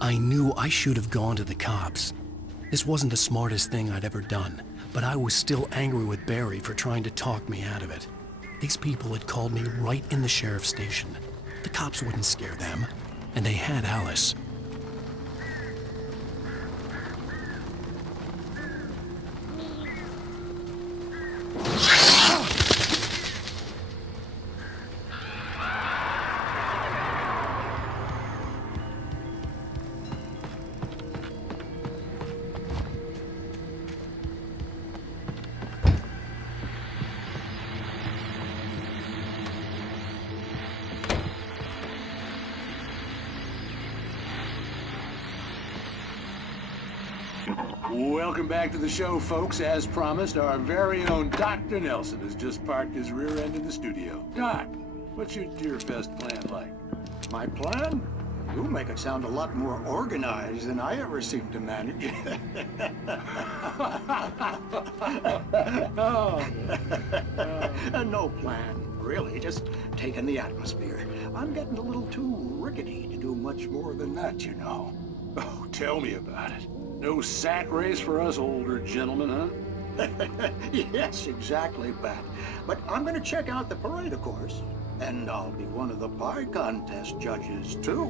I knew I should have gone to the cops. This wasn't the smartest thing I'd ever done, but I was still angry with Barry for trying to talk me out of it. These people had called me right in the sheriff's station. The cops wouldn't scare them, and they had Alice. Welcome back to the show, folks. As promised, our very own Dr. Nelson has just parked his rear end in the studio. Doc, what's your Deer Fest plan like? My plan? You make it sound a lot more organized than I ever seem to manage. No plan, really, just taking the atmosphere. I'm getting a little too rickety to do much more than that, you know. Oh, tell me about it. No sack race for us older gentlemen, huh? Yes, exactly, Pat. But I'm gonna check out the parade, of course. And I'll be one of the pie contest judges, too.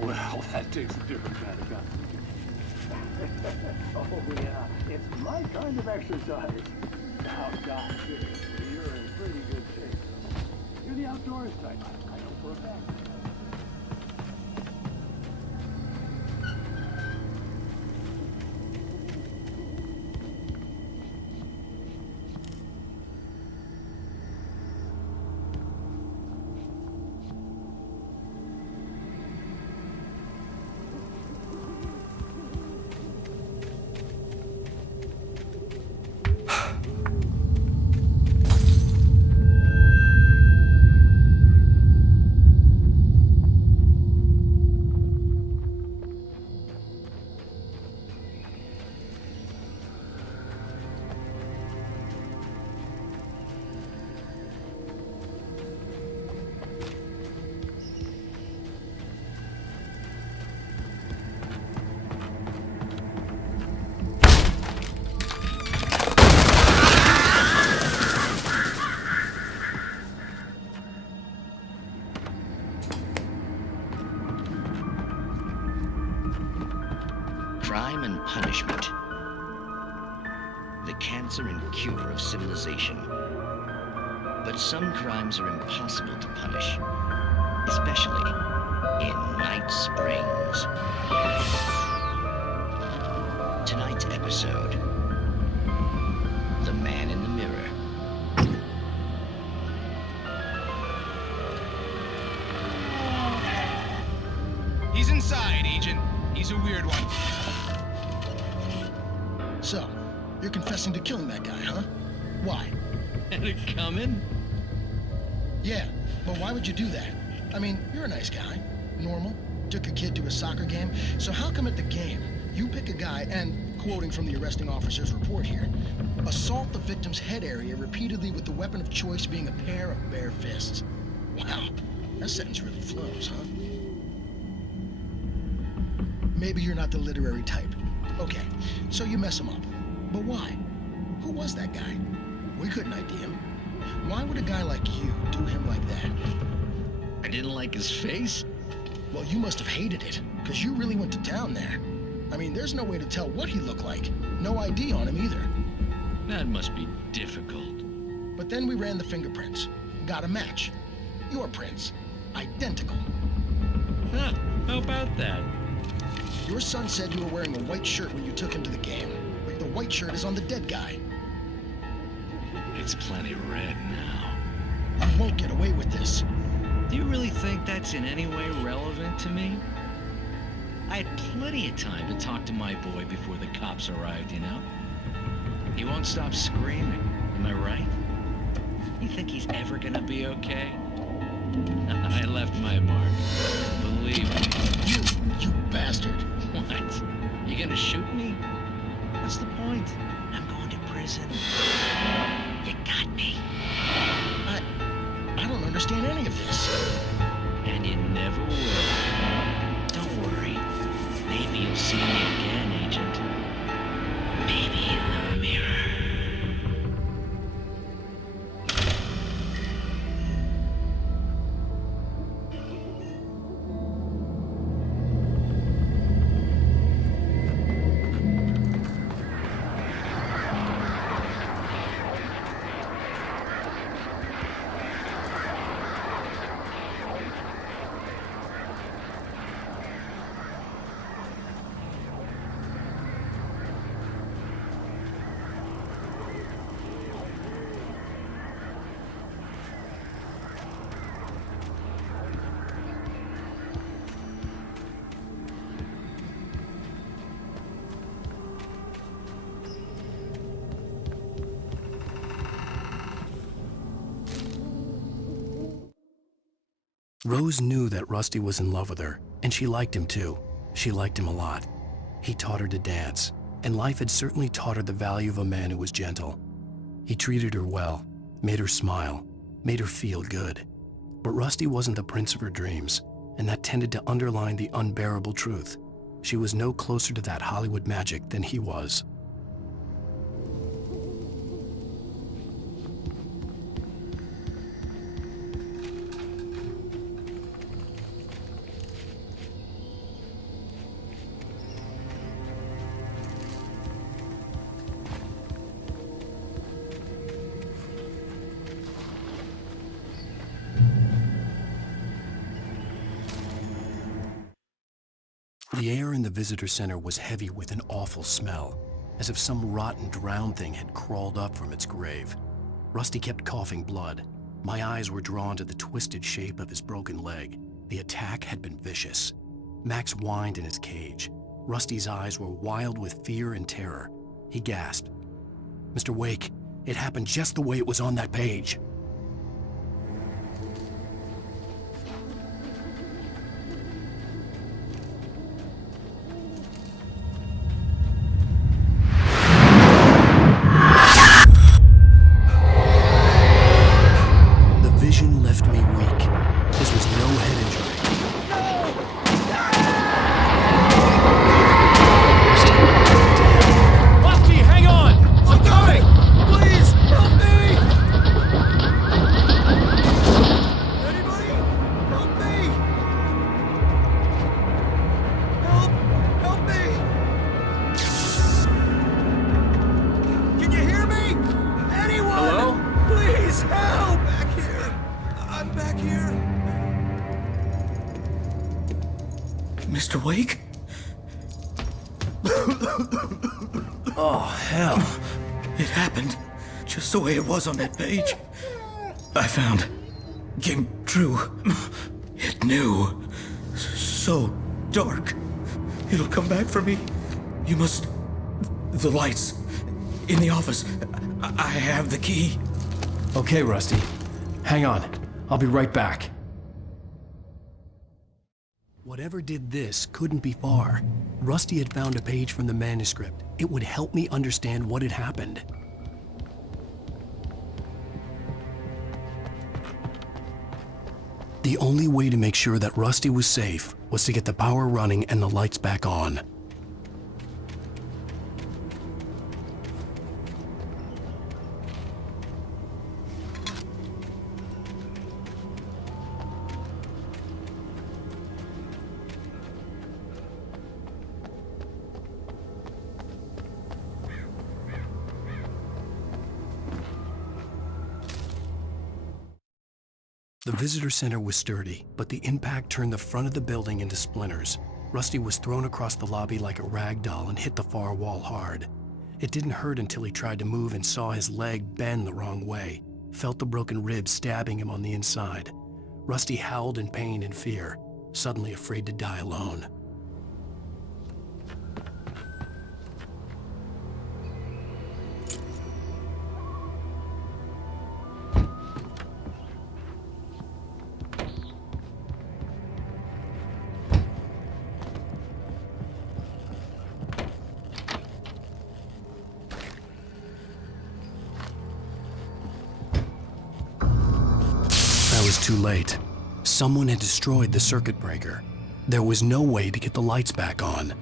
Well, that takes a different kind of competition. Oh, yeah, it's my kind of exercise. Now, Doc, seriously, you're in pretty good shape. You're the outdoors type, I know for a fact. Crime and punishment. The cancer and cure of civilization. But some crimes are impossible to punish, especially in Night Springs. Tonight's episode, The Man in the Mirror. He's inside, Agent. He's a weird one. So, you're confessing to killing that guy, huh? Why? Had it coming? Yeah, but why would you do that? I mean, you're a nice guy. Normal. Took a kid to a soccer game. So how come at the game, you pick a guy and, quoting from the arresting officer's report here, assault the victim's head area repeatedly with the weapon of choice being a pair of bare fists? Wow, that sentence really flows, huh? Maybe you're not the literary type. Okay, so you mess him up. But why? Who was that guy? We couldn't ID him. Why would a guy like you do him like that? I didn't like his face. Well, you must have hated it, because you really went to town there. I mean, there's no way to tell what he looked like. No ID on him either. That must be difficult. But then we ran the fingerprints. Got a match. Your prints. Identical. Huh, how about that? Your son said you were wearing a white shirt when you took him to the game. But the white shirt is on the dead guy. It's plenty red now. You won't get away with this. Do you really think that's in any way relevant to me? I had plenty of time to talk to my boy before the cops arrived, you know? He won't stop screaming, am I right? You think he's ever gonna be okay? I left my mark. Believe me. You bastard. What? You gonna shoot me? What's the point? I'm going to prison. You got me. I don't understand any of this. And you never will. Don't see me again, Agent. Maybe in the mirror. Rose knew that Rusty was in love with her, and she liked him too. She liked him a lot. He taught her to dance, and life had certainly taught her the value of a man who was gentle. He treated her well, made her smile, made her feel good. But Rusty wasn't the prince of her dreams, and that tended to underline the unbearable truth. She was no closer to that Hollywood magic than he was. The air in the visitor center was heavy with an awful smell, as if some rotten drowned thing had crawled up from its grave. Rusty kept coughing blood. My eyes were drawn to the twisted shape of his broken leg. The attack had been vicious. Max whined in his cage. Rusty's eyes were wild with fear and terror. He gasped, "Mr. Wake, it happened just the way it was on that page." Mr. Wake? Oh, hell. It happened just the way it was on that page. I found. Came true. It knew. So dark. It'll come back for me. You must... The lights. In the office. I have the key. Okay, Rusty. Hang on. I'll be right back. Whatever did this couldn't be far. Rusty had found a page from the manuscript. It would help me understand what had happened. The only way to make sure that Rusty was safe was to get the power running and the lights back on. The visitor center was sturdy, but the impact turned the front of the building into splinters. Rusty was thrown across the lobby like a rag doll and hit the far wall hard. It didn't hurt until he tried to move and saw his leg bend the wrong way, felt the broken ribs stabbing him on the inside. Rusty howled in pain and fear, suddenly afraid to die alone. I was too late. Someone had destroyed the circuit breaker. There was no way to get the lights back on.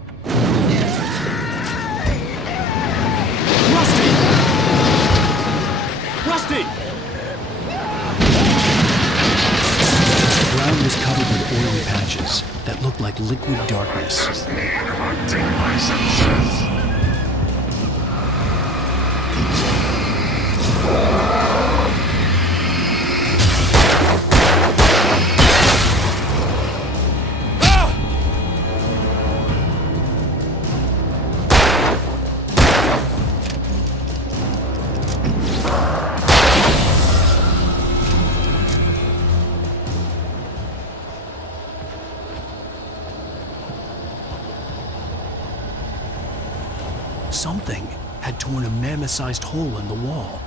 oily patches that looked like liquid darkness. Hunting licenses. Something had torn a mammoth-sized hole in the wall.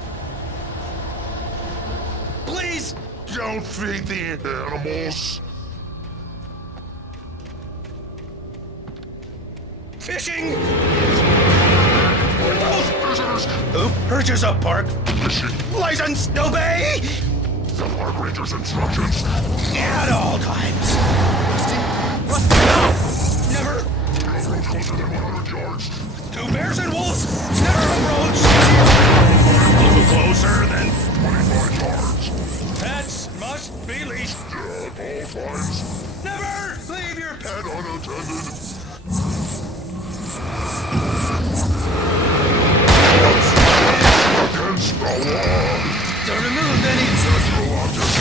Please don't feed the animals. Fishing! Those visitors. Who purchase a park Fishing. license? Obey! The park ranger's instructions. At all times. Rusty, no! Never. No approach closer than 100 yards. 2 bears and wolves. Never approach. A little closer than 25 yards. pets must be leashed. At all times. Never leave your pet. And unattended. Against the law. Don't remove any Natural objects.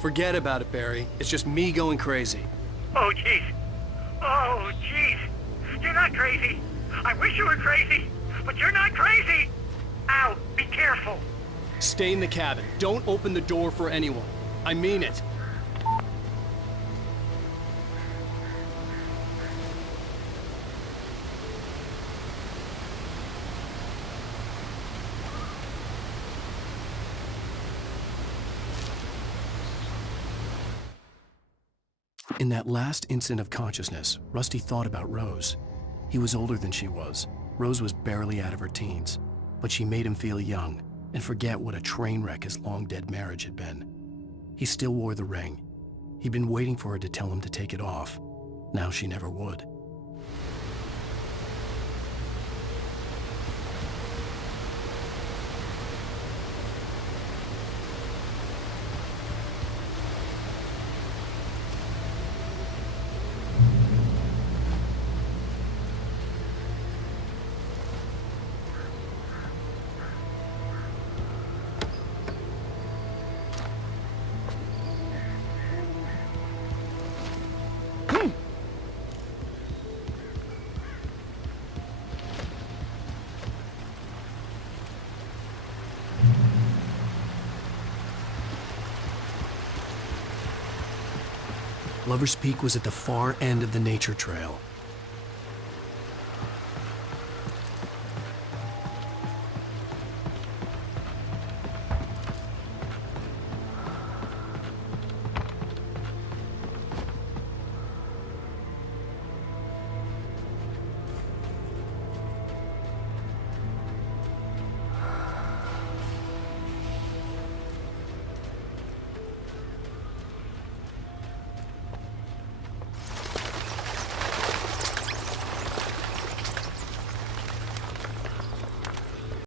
Forget about it, Barry. It's just me going crazy. Oh, jeez. Oh, jeez. You're not crazy. I wish you were crazy, but you're not crazy. Ow, be careful. Stay in the cabin. Don't open the door for anyone. I mean it. In that last instant of consciousness, Rusty thought about Rose. He was older than she was. Rose was barely out of her teens, but she made him feel young and forget what a train wreck his long-dead marriage had been. He still wore the ring. He'd been waiting for her to tell him to take it off. Now she never would. Lover's Peak was at the far end of the nature trail,